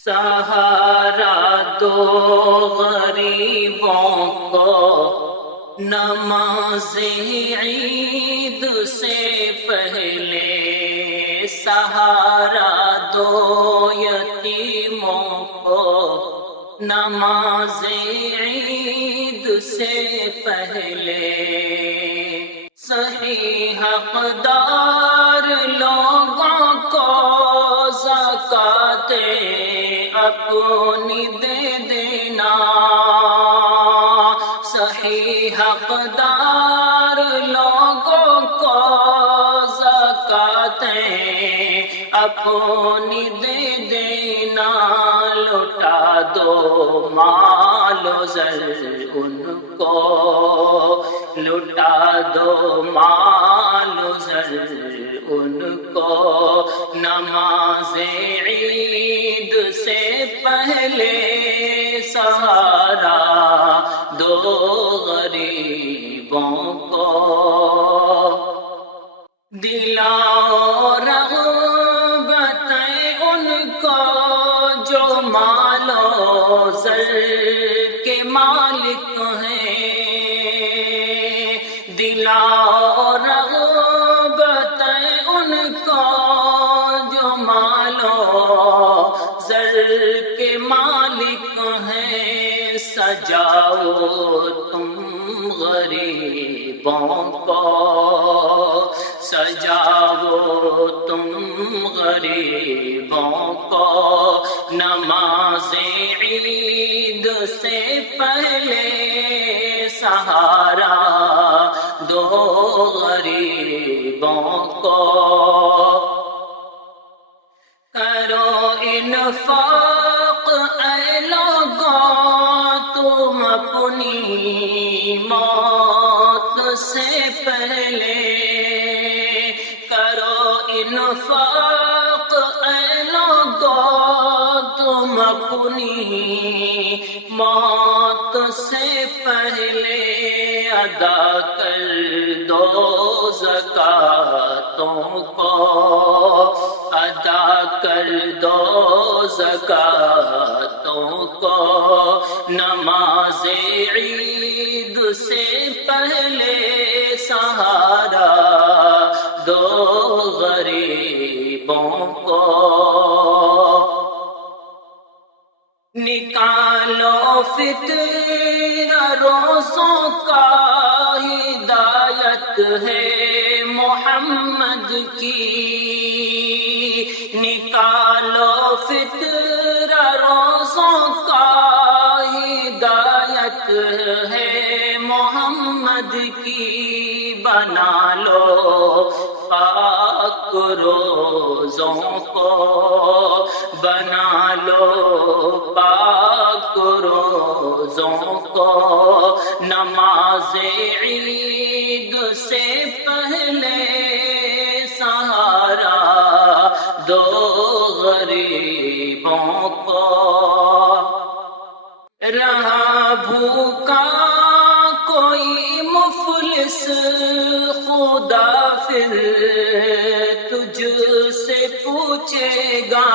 سہارا دو غریبوں کو نماز عید سے پہلے، سہارا دو یتیموں کو نماز عید سے پہلے، صحیح حقدار لوگوں کو زکوٰۃ اپنی دے دینا، صحیح حقدار لوگوں کو زکوٰۃ اپنی دے دینا، لٹا دو مال و زر ان کو، لٹا دو مال و زر ان کو، نماز عید سے پہلے سہارا دو غریبوں کو، دلاؤ رغبتیں ان کو جو مال و زر کے مالک ہیں، دلاؤ رغبتیں ان کو جو مال و زر کے مالک ہیں، سجاؤ تم غریبوں کو، سجاؤ تم غریبوں کو، نماز عید سے پہلے سہارا دو غریبوں کو، کرو انفاق اے لوگوں تم اپنی موت سے پہلے، کرو انفاق اے لوگوں تم اپنی موت سے پہلے، ادا کر دو زکوٰۃوں کو، ادا کر دو زکوٰۃوں کو، نماز عید سے پہلے سہارا دو غریبوں کو، نکالو فطر روزوں کا، ہدایت ہے محمد کی، نکالو فطر روزوں کا، ہدایت ہے محمد کی، بنا لو پاک روزوں کو، بنا لو پاک روزوں کو، نماز عید سے پہلے سہارا دو غریبوں کو، رہا بھوکا کوئی مفلس خدا پھر تجھ سے پوچھے گا،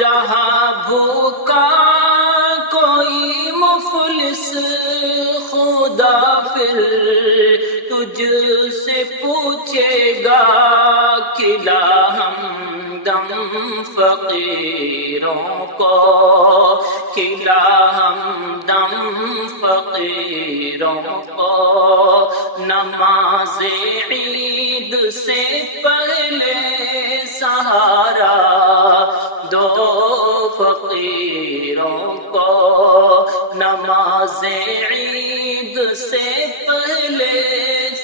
رہا بھوکا کوئی مفلس خدا پھر تجھ سے پوچھے گا، کھلا ہمدم فقیروں کو، کھلا ہمدم فقیروں کو، نماز عید سے پہلے سہارا دو فقیروں کو، نماز عید سے پہلے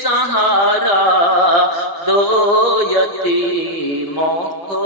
سہارا دو یتیموں کو۔